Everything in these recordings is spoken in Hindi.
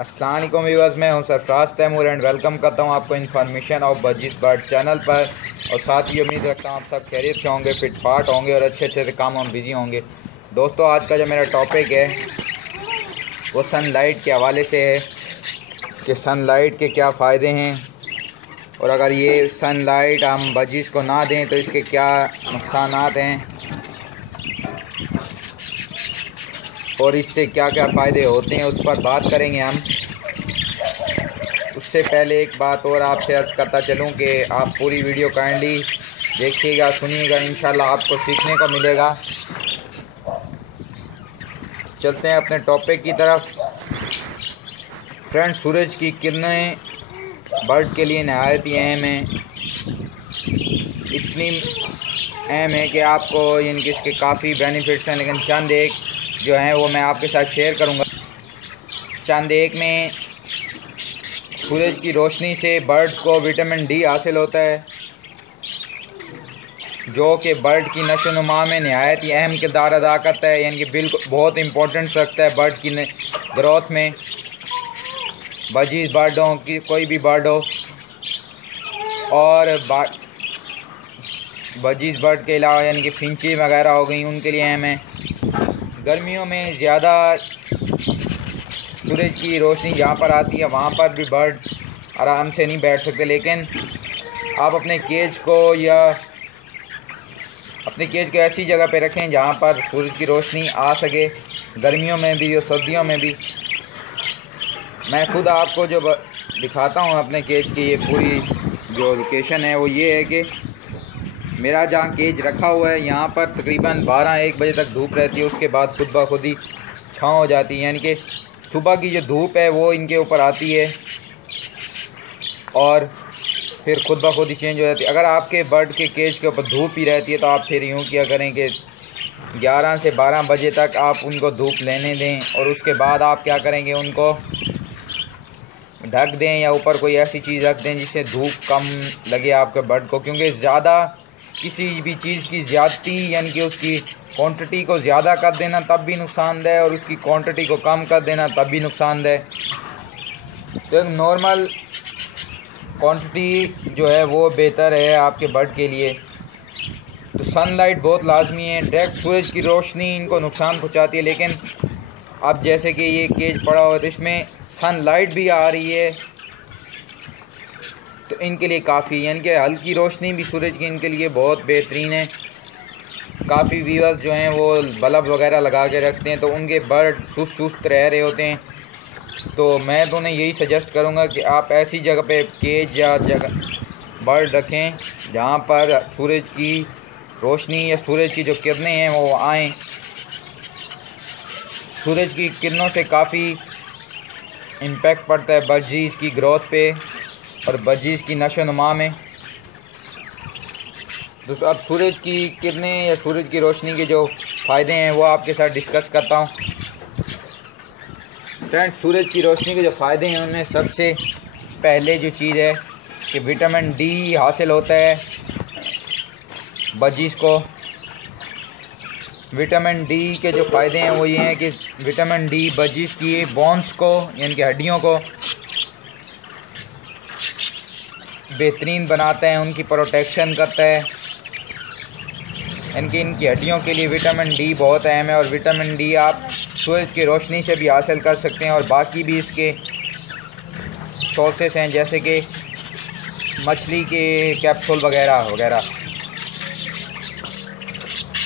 अस्सलाम वालेकुम व्यूअर्स, मैं हूं सरफराज तैमूर एंड वेलकम करता हूं आपको information of budgies bird channel पर। और साथ ही उम्मीद रखता हूं आप सब खैरियत से होंगे, फिटफाट होंगे और अच्छे अच्छे से काम हम बिजी होंगे। दोस्तों, आज का जो मेरा टॉपिक है वो सनलाइट के हवाले से है कि सनलाइट के क्या फ़ायदे हैं और अगर ये सनलाइट हम बजीज को ना दें तो इसके क्या नुकसान हैं और इससे क्या क्या फ़ायदे होते हैं, उस पर बात करेंगे हम। उससे पहले एक बात और आपसे अर्ज़ करता चलूं कि आप पूरी वीडियो काइंडली देखिएगा, सुनिएगा, इंशाल्लाह आपको सीखने को मिलेगा। चलते हैं अपने टॉपिक की तरफ। फ्रेंड्स, सूरज की किरणें बर्ड के लिए नहायत ही अहम है। इतनी अहम है कि आपको इनके इसके काफ़ी बेनिफिट्स हैं, लेकिन चंद एक जो हैं वो मैं आपके साथ शेयर करूंगा। चंद एक में सूरज की रोशनी से बर्ड को विटामिन डी हासिल होता है, जो कि बर्ड की नशोनुमा में नहायत ही अहम किरदार अदा करता है, यानी कि बिल्कुल बहुत इम्पोर्टेंस रखता है बर्ड की ग्रोथ में। बजीज बर्ड हो कि कोई भी बर्ड हो, और बजीज बर्ड के अलावा यानी कि फिंची वगैरह हो गई, उनके लिए अहम है। गर्मियों में ज़्यादा सूरज की रोशनी जहाँ पर आती है वहाँ पर भी बर्ड आराम से नहीं बैठ सकते, लेकिन आप अपने केज को ऐसी जगह पे रखें जहाँ पर सूरज की रोशनी आ सके, गर्मियों में भी और सर्दियों में भी। मैं खुद आपको जो दिखाता हूँ अपने केज की ये पूरी जो लोकेशन है वो ये है कि मेरा जहाँ केज रखा हुआ है यहाँ पर तकरीबन 12-1 बजे तक धूप रहती है। उसके बाद खुद ब खुद ही छाँव हो जाती है, यानी कि सुबह की जो धूप है वो इनके ऊपर आती है और फिर खुद ब खुद ही चेंज हो जाती है। अगर आपके बर्ड के केज के ऊपर धूप ही रहती है तो आप फिर यूँ किया करें कि 11 से 12 बजे तक आप उनको धूप लेने दें और उसके बाद आप क्या करेंगे, उनको ढक दें या ऊपर कोई ऐसी चीज़ रख दें जिससे धूप कम लगे आपके बर्ड को। क्योंकि ज़्यादा किसी भी चीज़ की ज़्यादती यानी कि उसकी क्वांटिटी को ज़्यादा कर देना तब भी नुकसानदेह और उसकी क्वांटिटी को कम कर देना तब भी नुकसानदेह। तो नॉर्मल क्वांटिटी जो है वो बेहतर है आपके बर्ड के लिए। तो सनलाइट बहुत लाजमी है। डायरेक्ट सूरज की रोशनी इनको नुकसान पहुंचाती है, लेकिन अब जैसे कि ये केज पड़ा हुआ है तो इसमें सनलाइट भी आ रही है तो इनके लिए काफ़ी, यानी कि हल्की रोशनी भी सूरज की इनके लिए बहुत बेहतरीन है। काफ़ी व्यूअर्स जो हैं वो बल्ब वगैरह लगा के रखते हैं तो उनके बर्ड सुस्त रह रहे होते हैं। तो मैं तो उन्हें यही सजेस्ट करूंगा कि आप ऐसी जगह पे केज या जगह बर्ड रखें जहां पर सूरज की रोशनी या सूरज की जो किरणें हैं वो आएँ। सूरज की किरणों से काफ़ी इम्पैक्ट पड़ता है बजीज़ की ग्रोथ पे और बजीज़ की नशोनुमा में। दोस्तों, अब सूरज की किरणें या सूरज की रोशनी के जो फ़ायदे हैं वो आपके साथ डिस्कस करता हूँ। फ्रेंड्स, सूरज की रोशनी के जो फ़ायदे हैं उनमें सबसे पहले जो चीज़ है कि विटामिन डी हासिल होता है बजीज़ को। विटामिन डी के जो फ़ायदे हैं वो ये हैं कि विटामिन डी बजीज़ की बोन्स को यानी कि हड्डियों को बेहतरीन बनाता है, उनकी प्रोटेक्शन करता है। इनकी हड्डियों के लिए विटामिन डी बहुत अहम है और विटामिन डी आप सूरज की रोशनी से भी हासिल कर सकते हैं और बाकी भी इसके सोर्सेस हैं जैसे कि मछली के कैप्सूल वगैरह वगैरह।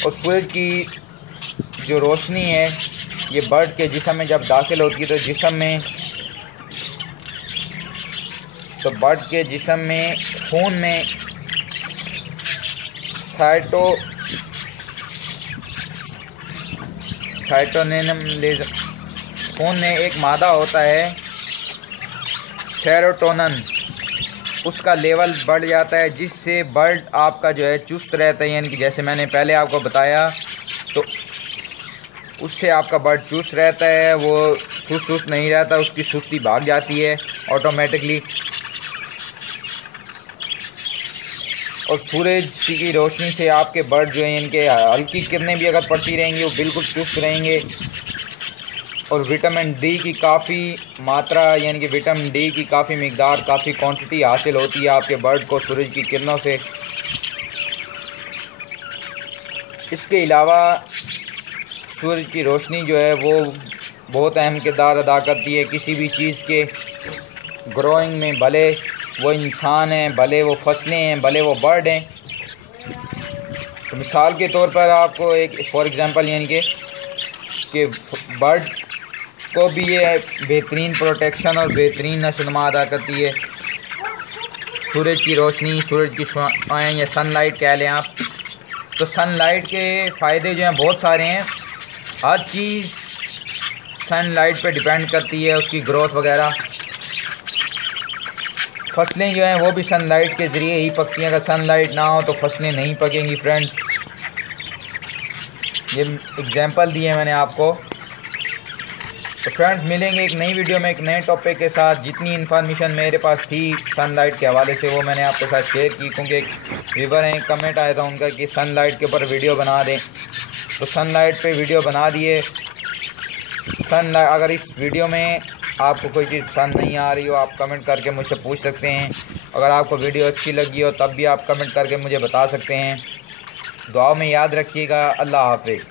और सूरज की जो रोशनी है ये बर्ड के जिस्म में जब दाखिल होती है तो बर्ड के जिस्म में खून में खून में एक मादा होता है सेरोटोनिन, उसका लेवल बढ़ जाता है जिससे बर्ड आपका जो है चुस्त रहता है। यानी कि जैसे मैंने पहले आपको बताया तो उससे आपका बर्ड चुस्त रहता है, वो सुस्त नहीं रहता, उसकी सुस्ती भाग जाती है ऑटोमेटिकली। और सूरज की रोशनी से आपके बर्ड जो हैं इनके हल्की किरणें भी अगर पड़ती रहेंगी वो बिल्कुल चुस्त रहेंगे। और विटामिन डी की काफ़ी मात्रा यानी कि विटामिन डी की काफ़ी मिकदार, काफ़ी क्वांटिटी हासिल होती है आपके बर्ड को सूरज की किरणों से। इसके अलावा सूरज की रोशनी जो है वो बहुत अहम किरदार अदा करती है किसी भी चीज़ के ग्रोइंग में, भले वो इंसान हैं, भले वो फसलें हैं, भले वो बर्ड हैं। तो मिसाल के तौर पर आपको एक फॉर एग्ज़ाम्पल यानी कि बर्ड को भी ये बेहतरीन प्रोटेक्शन और बेहतरीन नशोनुमा अदा करती है सूरज की रोशनी, सूरज की छाएं या सनलाइट कह लें आप। तो सनलाइट के फ़ायदे जो हैं बहुत सारे हैं। हर चीज़ सनलाइट पे डिपेंड करती है, उसकी ग्रोथ वगैरह। फसलें जो हैं वो भी सनलाइट के ज़रिए ही पकती हैं। अगर सनलाइट ना हो तो फसलें नहीं पकेंगी फ्रेंड्स। ये एग्जांपल दिए मैंने आपको। तो फ्रेंड्स मिलेंगे एक नई वीडियो में एक नए टॉपिक के साथ। जितनी इन्फॉर्मेशन मेरे पास थी सनलाइट के हवाले से वो मैंने आपके साथ शेयर की, क्योंकि एक व्यूवर हैं, कमेंट आया था उनका कि सनलाइट के ऊपर वीडियो बना दें। तो सनलाइट पे वीडियो बना दिए। सनलाइट, अगर इस वीडियो में आपको कोई चीज़ पसंद नहीं आ रही हो आप कमेंट करके मुझसे पूछ सकते हैं। अगर आपको वीडियो अच्छी लगी हो तब भी आप कमेंट करके मुझे बता सकते हैं। दुआ में याद रखिएगा। अल्लाह हाफ़िज़।